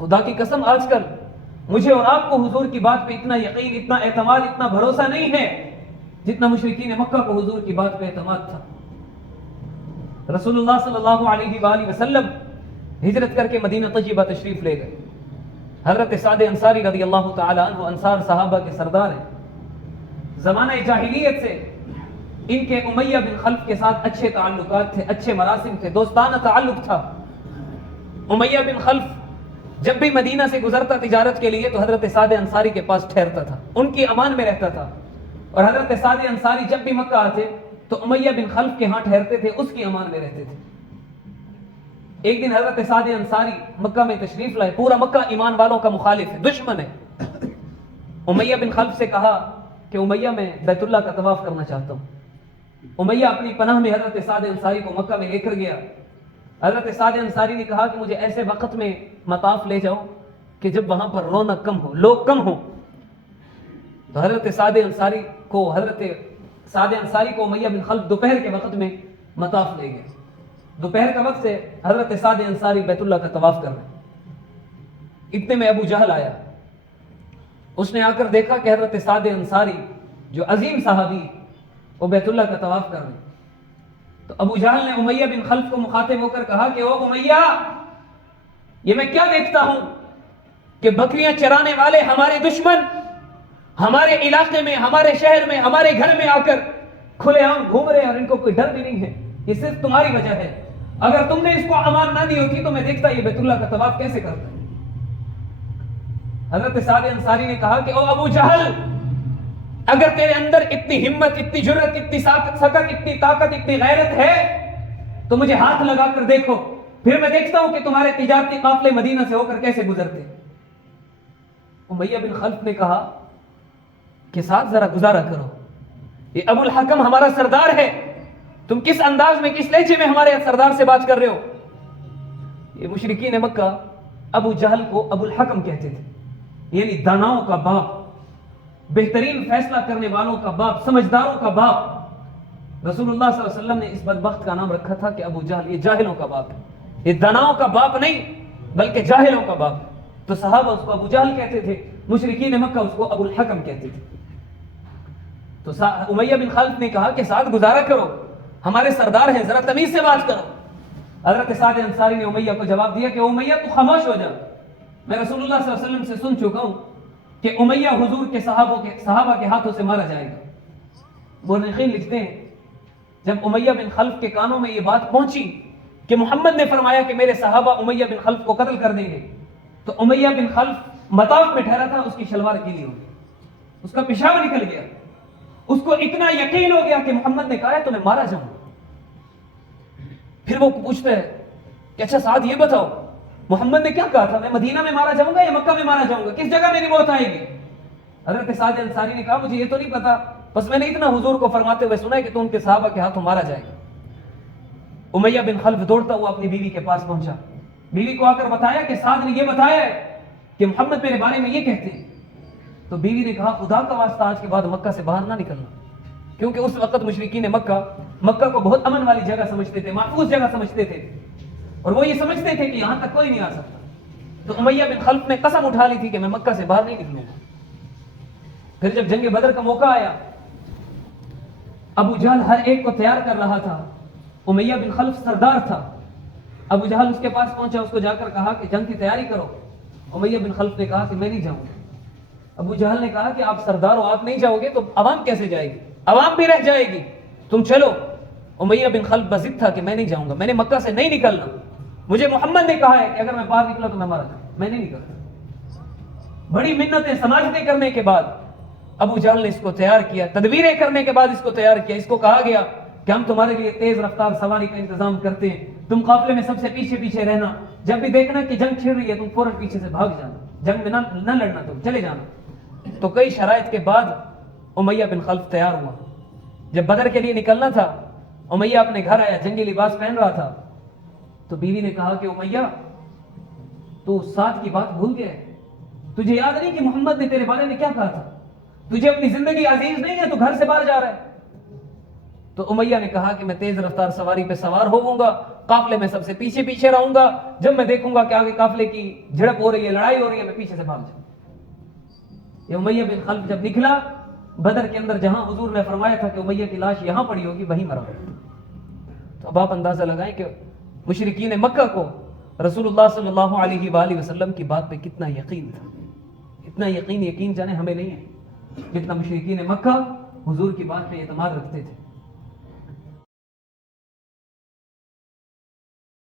خدا کی قسم آج کل مجھے اور آپ کو حضور کی بات پہ اتنا یقین، اتنا اعتماد، اتنا بھروسہ نہیں ہے جتنا مشرکین مکہ کو حضور کی بات پہ اعتماد تھا۔ رسول اللہ صلی اللہ علیہ وآلہ وسلم ہجرت کر کے مدینہ طیبہ تشریف لے گئے۔ حضرت سعد انصاری رضی اللہ تعالی عنہ انصار صحابہ کے سردار ہیں۔ زمانہ جاہلیت سے ان کے امیہ بن خلف کے ساتھ اچھے تعلقات تھے، اچھے مراسم تھے، دوستانہ تعلق تھا۔ امیہ بن خلف جب بھی مدینہ سے گزرتا تجارت کے لیے تو حضرت سعد انصاری کے پاس ٹھہرتا تھا، ان کی امان میں رہتا تھا، اور حضرت سعد انصاری جب بھی مکہ آتے تو امیہ بن خلف کے ہاں ٹھہرتے تھے، اس کی امان میں رہتے تھے۔ ایک دن حضرت سعد انصاری مکہ میں تشریف لائے، پورا مکہ ایمان والوں کا مخالف ہے، دشمن ہے۔ امیہ بن خلف سے کہا کہ امیہ میں بیت اللہ کا طواف کرنا چاہتا ہوں۔ امیہ اپنی پناہ میں حضرت سعد انصاری کو مکہ میں لے کر گیا۔ حضرت سعد انصاری نے کہا کہ مجھے ایسے وقت میں مطاف لے جاؤ کہ جب وہاں پر رونق کم ہو، لوگ کم ہوں۔ تو حضرت سعد انصاری کو امیہ بن خلف دوپہر کے وقت میں مطاف لے گئے۔ دوپہر کا وقت سے حضرت سعد انصاری بیت اللہ کا طواف کر رہے ہیں۔ اتنے میں ابو جہل آیا، اس نے آ کر دیکھا کہ حضرت سعد انصاری جو عظیم صحابی وہ بیت اللہ کا طواف کر رہے ہیں۔ تو ابو جہل نے امیہ بن خلف کو مخاطب ہو کر کہا کہ او امیہ، یہ میں کیا دیکھتا ہوں کہ بکریاں چرانے والے ہمارے دشمن ہمارے علاقے میں، ہمارے شہر میں، ہمارے گھر میں آ کر کھلے عام گھوم رہے ہیں اور ان کو کوئی ڈر بھی نہیں ہے۔ یہ صرف تمہاری وجہ ہے، اگر تم نے اس کو امان نہ دی ہوتی تو میں دیکھتا یہ بیت اللہ کا طواف کیسے کرتا ہے۔ حضرت سعد انصاری نے کہا کہ او ابو جہل، اگر تیرے اندر اتنی ہمت، اتنی جرأت، اتنی سکت، اتنی طاقت، اتنی غیرت ہے تو مجھے ہاتھ لگا کر دیکھو، پھر میں دیکھتا ہوں کہ تمہارے تجارتی قافلے مدینہ سے ہو کر کیسے گزرتے۔ امیہ بن خلف نے کہا کہ ساتھ ذرا گزارا کرو، یہ ابو الحکم ہمارا سردار ہے، تم کس انداز میں، کس لہجے میں ہمارے سردار سے بات کر رہے ہو۔ یہ مشرکین مکہ ابو جہل کو ابو الحکم کہتے تھے، یعنی داناؤں کا باپ، بہترین فیصلہ کرنے والوں کا باپ، سمجھداروں کا باپ۔ رسول اللہ صلی اللہ علیہ وسلم نے اس بدبخت کا نام رکھا تھا کہ ابو جہل، یہ جاہلوں کا باپ ہے، یہ داناؤں کا باپ نہیں بلکہ جاہلوں کا باپ۔ تو صحابہ اس کو ابو جہل کہتے تھے، مشرکین مکہ اس کو ابو الحکم کہتے تھے۔ تو امیہ بن خلف نے کہا کہ ساتھ گزارا کرو، ہمارے سردار ہیں، ذرا تمیز سے بات کرو۔ حضرت سعد انصاری نے امیہ کو جواب دیا کہ امیہ تو خاموش ہو جا، میں رسول اللہ صلی اللہ علیہ وسلم سے سن چکا ہوں کہ امیہ حضور کے صحابہ کے ہاتھوں سے مارا جائے گا۔ مورخین لکھتے ہیں جب امیہ بن خلف کے کانوں میں یہ بات پہنچی کہ محمد نے فرمایا کہ میرے صحابہ امیہ بن خلف کو قتل کر دیں گے، تو امیہ بن خلف مطاف میں ٹھہرا تھا، اس کی شلوار گیلی ہو گئی، اس کا پیشاب نکل گیا، اس کو اتنا یقین ہو گیا کہ محمد نے کہا ہے تو میں مارا جاؤں۔ پھر وہ پوچھتا ہے کہ اچھا سعد یہ بتاؤ محمد نے کیا کہا تھا، میں مدینہ میں مارا جاؤں گا یا مکہ میں مارا جاؤں گا، کس جگہ میری موت آئے گی؟ حضرت سعد انصاری نے کہا مجھے یہ تو نہیں پتا، بس میں نے اتنا حضور کو فرماتے ہوئے سنا ہے کہ تو ان کے صحابہ کے ہاتھوں مارا جائے گا۔ امیہ بن خلف دوڑتا ہوا اپنی بیوی کے پاس پہنچا، بیوی کو آ کر بتایا کہ سعد نے یہ بتایا ہے کہ محمد میرے بارے میں یہ کہتے ہیں۔ تو بیوی نے کہا خدا کا واسطہ آج کے بعد مکہ سے باہر نہ نکلنا، کیونکہ اس وقت مشرکین مکہ کو بہت امن والی جگہ سمجھتے تھے، محفوظ جگہ سمجھتے تھے، اور وہ یہ سمجھتے تھے کہ یہاں تک کوئی نہیں آ سکتا۔ تو امیہ بن خلف نے قسم اٹھا لی تھی کہ میں مکہ سے باہر نہیں نکلوں گا۔ پھر جب جنگ بدر کا موقع آیا، ابو جہل ہر ایک کو تیار کر رہا تھا، امیہ بن خلف سردار تھا۔ ابو جہل اس کے پاس پہنچا، اس کو جا کر کہا کہ جنگ کی تیاری کرو۔ امیہ بن خلف نے کہا کہ میں نہیں جاؤں گا۔ ابو جہل نے کہا کہ آپ سردار ہو، آپ نہیں جاؤ گے تو عوام کیسے جائے گی، عوام بھی رہ جائے گی، تم چلو۔ امیہ بن خلف بضد تھا کہ میں نہیں جاؤں گا، میں نے مکہ سے نہیں نکلنا، مجھے محمد نے کہا ہے کہ اگر میں باہر نکلا تو میں مارا جاؤں، میں نہیں نکلتا۔ بڑی منتیں سماجتیں کرنے کے بعد ابو جہل نے اس کو تیار کیا، تدبیریں کرنے کے بعد اس کو تیار کیا۔ اس کو کہا گیا کہ ہم تمہارے لیے تیز رفتار سواری کا انتظام کرتے ہیں، تم قافلے میں سب سے پیچھے پیچھے رہنا، جب بھی دیکھنا کہ جنگ چھڑ رہی ہے تم فوراً پیچھے سے بھاگ جانا، جنگ میں نہ لڑنا، تم چلے جانا۔ تو کئی شرائط کے بعد امیہ بن خلف تیار ہوا۔ جب بدر کے لیے نکلنا تھا، امیہ اپنے گھر آیا، جنگی لباس پہن رہا تھا۔ تو بیوی نے کہا کہ امیہ تو ساتھ کی بات بھول گیا ہے، تجھے یاد نہیں کہ محمد نے تیرے بارے میں کیا کہا تھا، تجھے اپنی زندگی عزیز نہیں ہے، تو گھر سے باہر جا رہا ہے۔ تو امیہ نے کہا کہ میں تیز رفتار سواری پہ سوار ہوؤں گا قافلے میں سب سے پیچھے پیچھے رہوں گا، جب میں دیکھوں گا کہ آگے قافلے کی جھڑپ ہو رہی ہے، لڑائی ہو رہی ہے، میں پیچھے سے بھاگ جاؤں۔ یہ امیہ بن خلف جب نکلا بدر کے اندر، جہاں حضور نے فرمایا تھا کہ امیہ کی لاش یہاں پڑی ہوگی، وہیں مرا ہوگا۔ تو اب آپ اندازہ لگائیں کہ مشرکین مکہ کو رسول اللہ صلی اللہ علیہ وآلہ وسلم کی بات پہ کتنا یقین تھا، اتنا یقین جانے ہمیں نہیں ہے جتنا مشرکین مکہ حضور کی بات پہ اعتماد رکھتے تھے۔